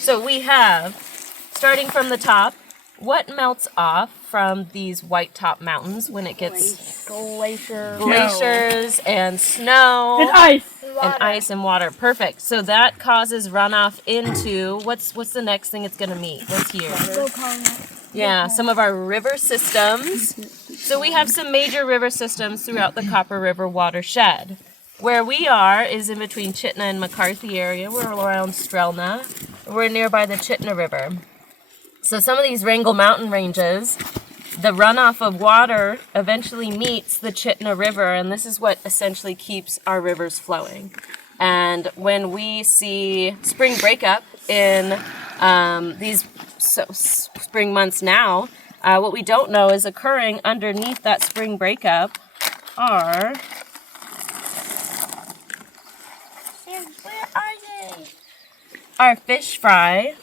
So we have, starting from the top, what melts off from these white top mountains when it gets glaciers and snow and ice and water. Perfect. So that causes runoff into what's the next thing it's going to meet? What's here? Yeah, some of our river systems. So we have some major river systems throughout the Copper River watershed. Where we are is in between Chitina and McCarthy area. We're around Strelna. We're nearby the Chitina River. So some of these Wrangell mountain ranges, the runoff of water eventually meets the Chitina River, and this is what essentially keeps our rivers flowing. And when we see spring breakup in these spring months now, what we don't know is occurring underneath that spring breakup are... Where are they? Our fish fry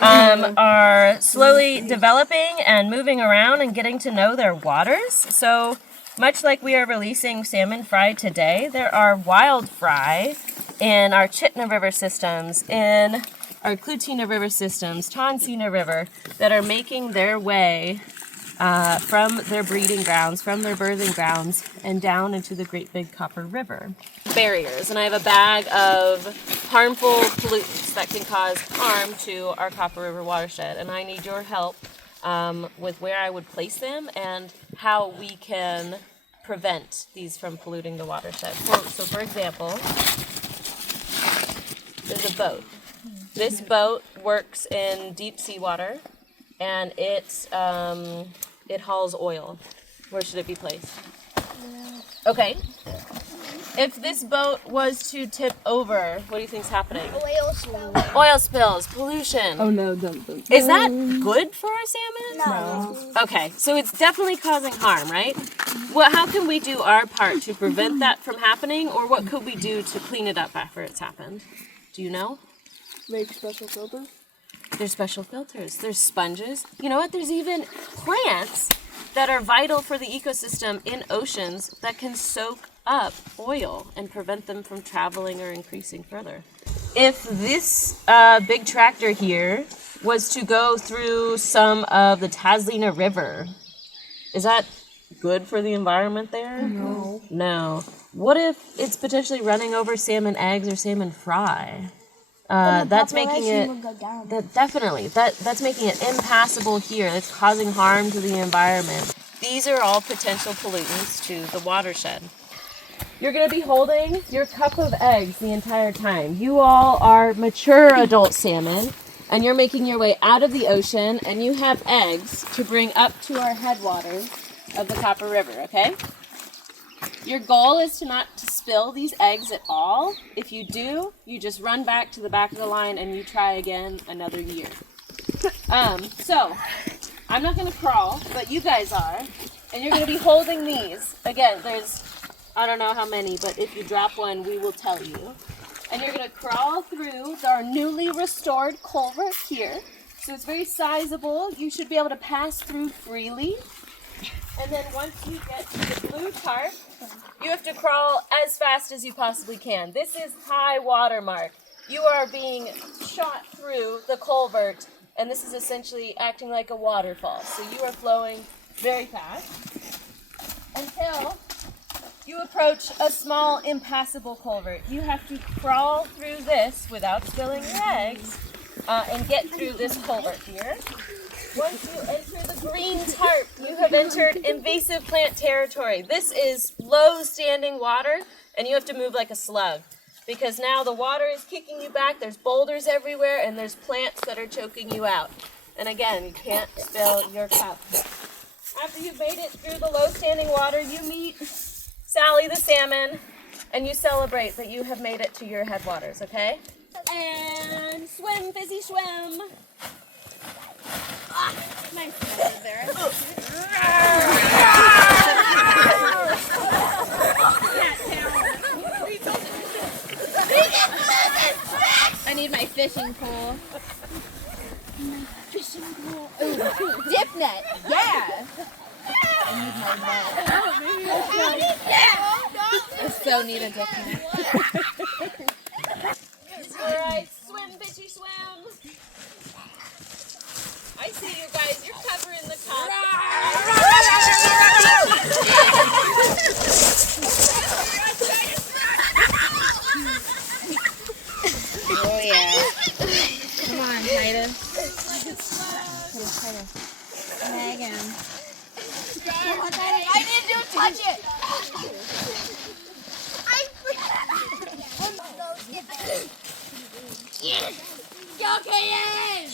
are slowly developing and moving around and getting to know their waters. So much like we are releasing salmon fry today, there are wild fry in our Chitina River systems, in our Clutina River systems, Tonsina River, that are making their way from their breeding grounds, from their birthing grounds, and down into the Great Big Copper River. Barriers, and I have a bag of harmful pollutants that can cause harm to our Copper River watershed, and I need your help with where I would place them and how we can prevent these from polluting the watershed. So for example, there's a boat. This boat works in deep seawater, and it hauls oil. Where should it be placed? Okay. If this boat was to tip over, what do you think's happening? Oil spill. Oil spills, pollution. Oh no, don't. Is that good for our salmon? No. Okay, so it's definitely causing harm, right? How can we do our part to prevent that from happening, or what could we do to clean it up after it's happened? Do you know? Make special filters. There's special filters. There's sponges. You know what? There's even plants that are vital for the ecosystem in oceans that can soak up oil and prevent them from traveling or increasing further. If this big tractor here was to go through some of the Taslina River, is that good for the environment there? No. What if it's potentially running over salmon eggs or salmon fry? That's making it definitely that's making it impassable here. It's causing harm to the environment. These are all potential pollutants to the watershed. You're going to be holding your cup of eggs the entire time. You all are mature adult salmon, and you're making your way out of the ocean, and you have eggs to bring up to our headwaters of the Copper River, okay? Your goal is to spill these eggs at all. If you do, you just run back to the back of the line and you try again another year. So, I'm not going to crawl, but you guys are. And you're going to be holding these. Again, there's, I don't know how many, but if you drop one, we will tell you. And you're going to crawl through our newly restored culvert here. So it's very sizable. You should be able to pass through freely. And then once you get to the blue tarp, you have to crawl as fast as you possibly can. This is high water mark. You are being shot through the culvert, and this is essentially acting like a waterfall. So you are flowing very fast until you approach a small impassable culvert. You have to crawl through this without spilling your eggs and get through this culvert here. Once you enter the green tarp, you have entered invasive plant territory. This is low standing water, and you have to move like a slug because now the water is kicking you back. There's boulders everywhere, and there's plants that are choking you out. And again, you can't spill your cup. After you've made it through the low standing water, you meet Sally the salmon, and you celebrate that you have made it to your headwaters, okay? And swim, busy swim. Nice right there. I need my fishing pole. Fishing pole. Ooh, dip net. Yeah. I need my net. I so need a dip net. All right, swim, bitchy, swim. I see you guys. You're covering the cup. Oh yeah. Come on, Titus. Tag him. I didn't do touch it. Go, Kaden!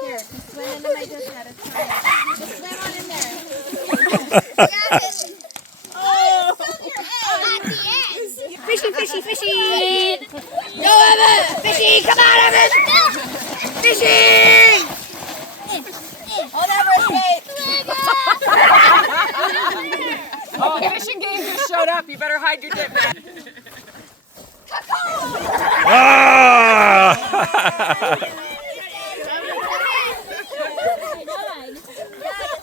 Here, swim into my dip net. It's fine. Just swim on in there. Fishy, fishy, fishy! Go, Evan! Fishy! Come on, Evan! Fishing! I'll never escape! Oh, fishing game just showed up. You better hide your dip net.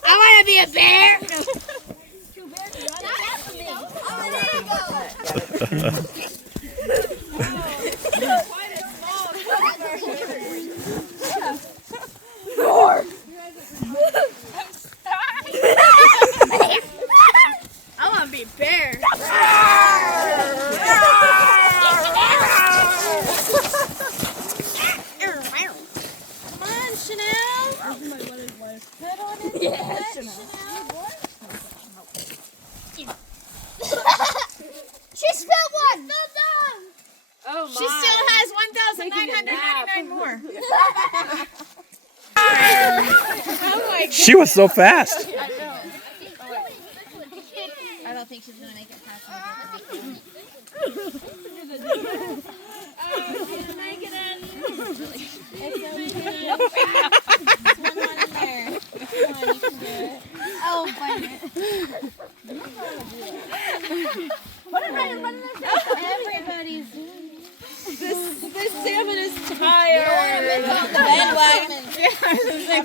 I want to be a bear! I want to be a bear. Come on, Chanel! Put on it. Yeah, Chanel. She spilled one! Oh my. She still has 1,999 more. She was so fast. I don't think she's going to make it past me. It's okay. Swim on in there. Come on, you can do it. Oh, find it. Everybody's doing it. This salmon is tired. Bandwagon.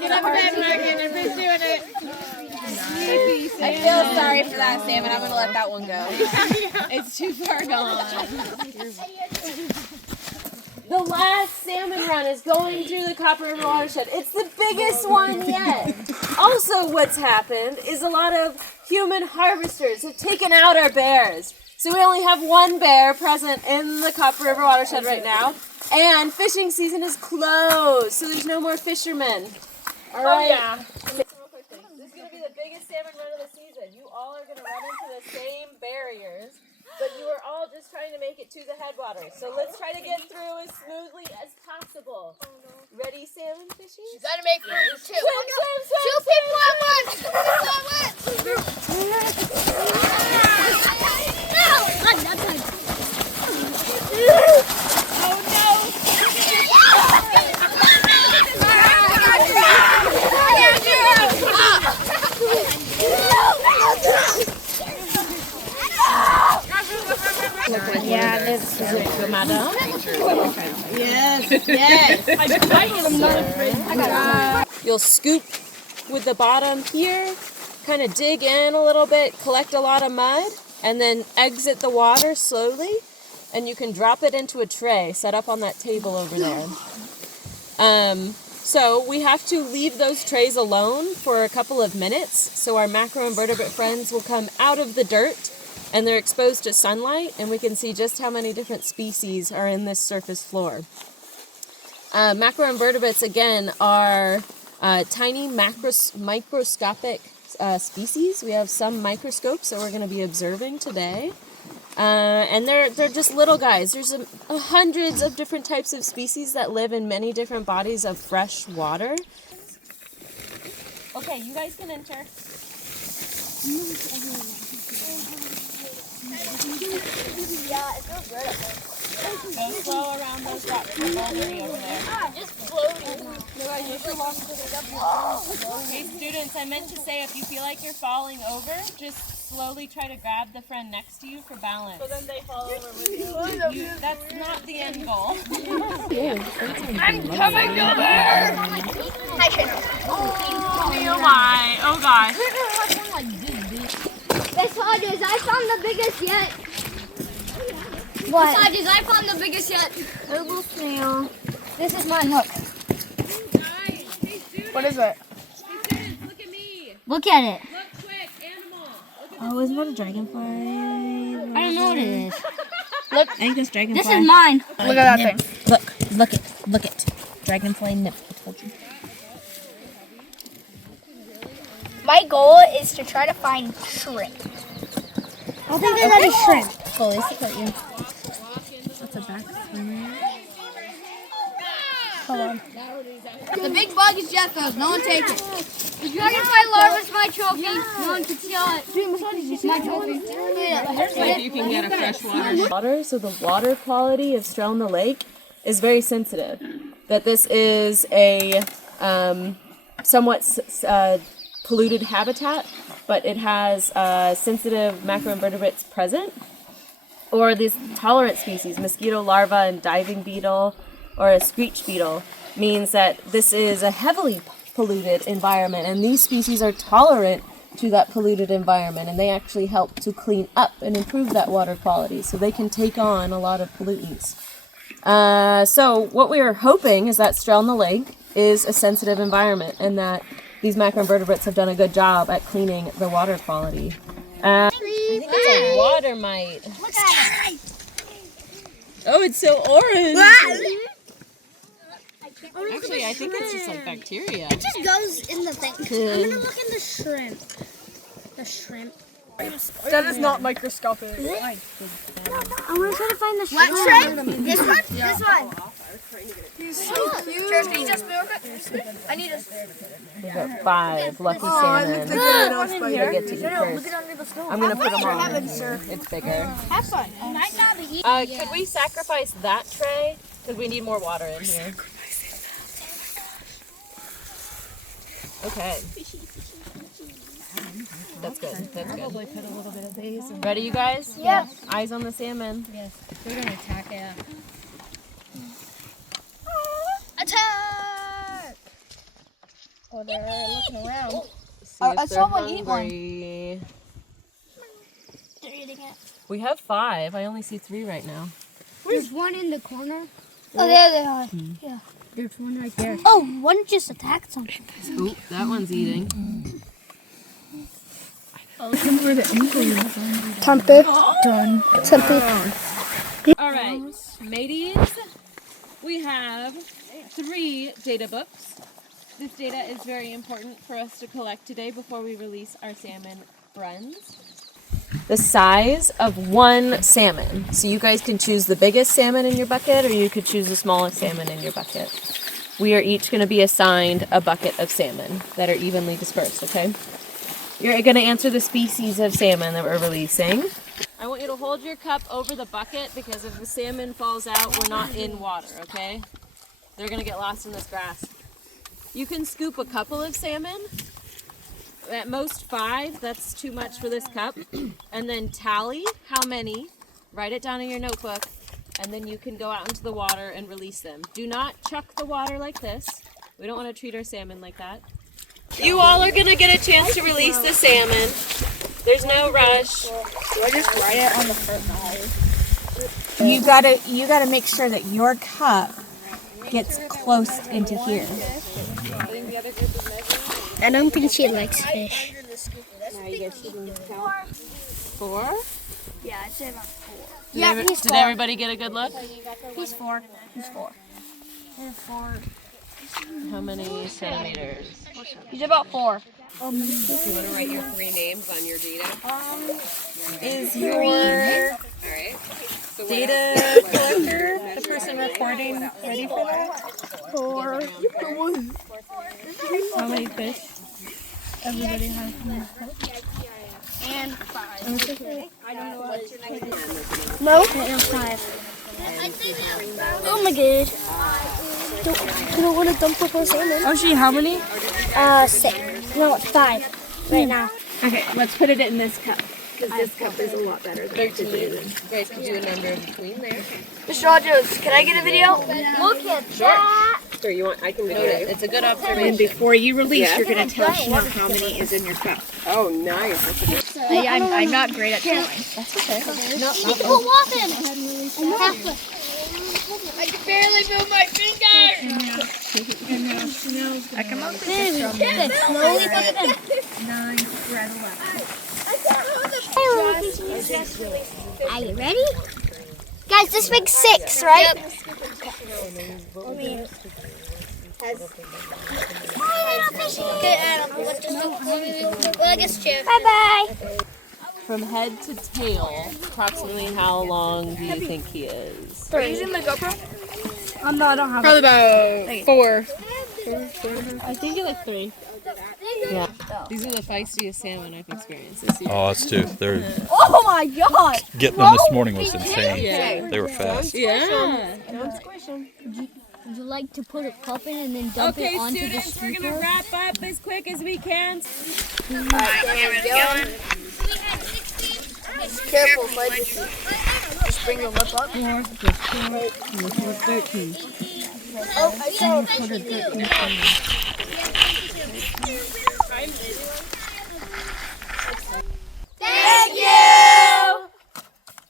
Get up a bandwagon and who's doing it? I feel sorry for that salmon. I'm going to let that one go. It's too far gone. The last salmon run is going through the Copper River Watershed. It's the biggest one yet. Also, what's happened is a lot of human harvesters have taken out our bears. So we only have one bear present in the Copper River Watershed right now. And fishing season is closed, so there's no more fishermen. All right. Yeah. This is going to be the biggest salmon run of the season. You all are going to run into the same barriers, but you are all just trying to make it to the headwaters. So let's try to get through as smoothly as possible. Ready, salmon fishing? You got to make room for two. Swim, swim, swim, Two people at once. Two people at once. Yeah, this is good, madam. Yes. Yes. You'll scoop with the bottom here, kind of dig in a little bit, collect a lot of mud, and then exit the water slowly, and you can drop it into a tray set up on that table over there. So we have to leave those trays alone for a couple of minutes, so our macroinvertebrate friends will come out of the dirt, and they're exposed to sunlight, and we can see just how many different species are in this surface floor. Macroinvertebrates, again, are tiny microscopic species. We have some microscopes that we're going to be observing today. And they're just little guys. There's hundreds of different types of species that live in many different bodies of fresh water. Okay, you guys can enter. Go slow around those rocks. They're bouldery over there. Just floating. Hey students, I meant to say if you feel like you're falling over, just slowly try to grab the friend next to you for balance. So then they fall over with you. That's not the end goal. I'm coming over! Oh my, oh gosh. Miss Hodges, I found the biggest yet. What? Miss Hodges, I found the biggest yet. Little snail. This is mine, look. What is it? Look at me. Look at it. Look quick, animal. Oh, isn't that a dragonfly? I don't know what it is. Look, I think that's dragonfly. This is mine. Look at that thing. Look it. Dragonfly nymph. I told you. My goal is to try to find shrimp. I think there's any shrimp. Fully support you. That's a back swimmer. Hold on. The big bug is Jethro's. No one take it. The dragonfly larva is my trophy. No one can steal it. It's my trophy. You can get a freshwater water, so the water quality of Strelna Lake is very sensitive. That this is a somewhat polluted habitat, but it has sensitive macroinvertebrates present, or these tolerant species, mosquito larva and diving beetle, or a screech beetle, means that this is a heavily polluted environment, and these species are tolerant to that polluted environment, and they actually help to clean up and improve that water quality, so they can take on a lot of pollutants. So what we are hoping is that Strelna Lake is a sensitive environment, and that these macroinvertebrates have done a good job at cleaning the water quality. I think it's a water mite. Look at it. Oh, it's so orange. Actually, I think it's just like bacteria. It just goes in the thing. I'm gonna look in the shrimp. The shrimp. That is not microscopic. I want to try to find the shrimp. What shrimp? This one? This one. He's so cute. Cheers, can you just real quick? I need a... We've got 5 lucky salmon to get to eat first. I'm gonna put them all in here. It's bigger. Have fun. Might not be eating. Could we sacrifice that tray? Because we need more water in here. Okay. That's good. That's good. Put a little bit of these. Ready, you guys? Yeah. Eyes on the salmon. Yes. We're gonna attack it. Attack! Oh, they're looking around. See if I they're saw one eat one. hungry. They're eating it. We have 5. I only see 3 right now. There's one in the corner. Oh, there they are. Yeah. There's one right there. Oh, one just attacked something. Oop, that one's eating. Tempe. Done. Tempe. All right, mateys, we have 3 data books. This data is very important for us to collect today before we release our salmon friends. The size of one salmon. So you guys can choose the biggest salmon in your bucket, or you could choose the smallest salmon in your bucket. We are each going to be assigned a bucket of salmon that are evenly dispersed, okay? You're going to answer the species of salmon that we're releasing. I want you to hold your cup over the bucket, because if the salmon falls out, we're not in water, okay? They're going to get lost in this grass. You can scoop a couple of salmon. At most 5, that's too much for this cup. And then tally how many, write it down in your notebook, and then you can go out into the water and release them. Do not chuck the water like this. We don't want to treat our salmon like that. You all are going to get a chance to release the salmon. There's no rush. Do I just write it on the front? You gotta make sure that your cup gets close into here. I don't think she likes fish. 4? Yeah, I'd say about 4. Did everybody get a good look? He's 4. He's 4. He's 4. How many centimeters? He's about 4. Do you want to write your 3 names on your data? Is your All right. So data collector, the person recording, ready for that? 4. How many fish? Everybody has one. And 5. I don't know what's your name. No? I am 5. Oh my god. Don't want to dump up on salmon. Oh, she, how many? 6. No, 5. Right now. Okay, let's put it in this cup. because this cup is a lot better than 13. You guys can do a number in between there. Mr. Hodges, can I get a video? Look at that. Sure, you want? I can video you. It's a good observation. And before you release, you're going to tell Sean how many is in your cup. Oh, nice. That's a good. I'm not great at telling. You can put water in it. I can barely move my fingers. I come up with Good. Slowly put it in. 9, we're at 11. Are you ready? Guys, this makes 6, right? Bye-bye. From head to tail, approximately how long do you think he is? Are you using the GoPro? I don't have Probably about 4. I think it's like 3. Yeah. These are the feistiest salmon I've experienced this year. Oh, us too. They're Oh my god! getting them this morning was insane. Yeah. They were fast. Yeah. Would you like to put a cup in and then dump it onto the we're gonna wrap up as quick as we can. Careful, bud. Just bring the lip up. 13. Oh, I saw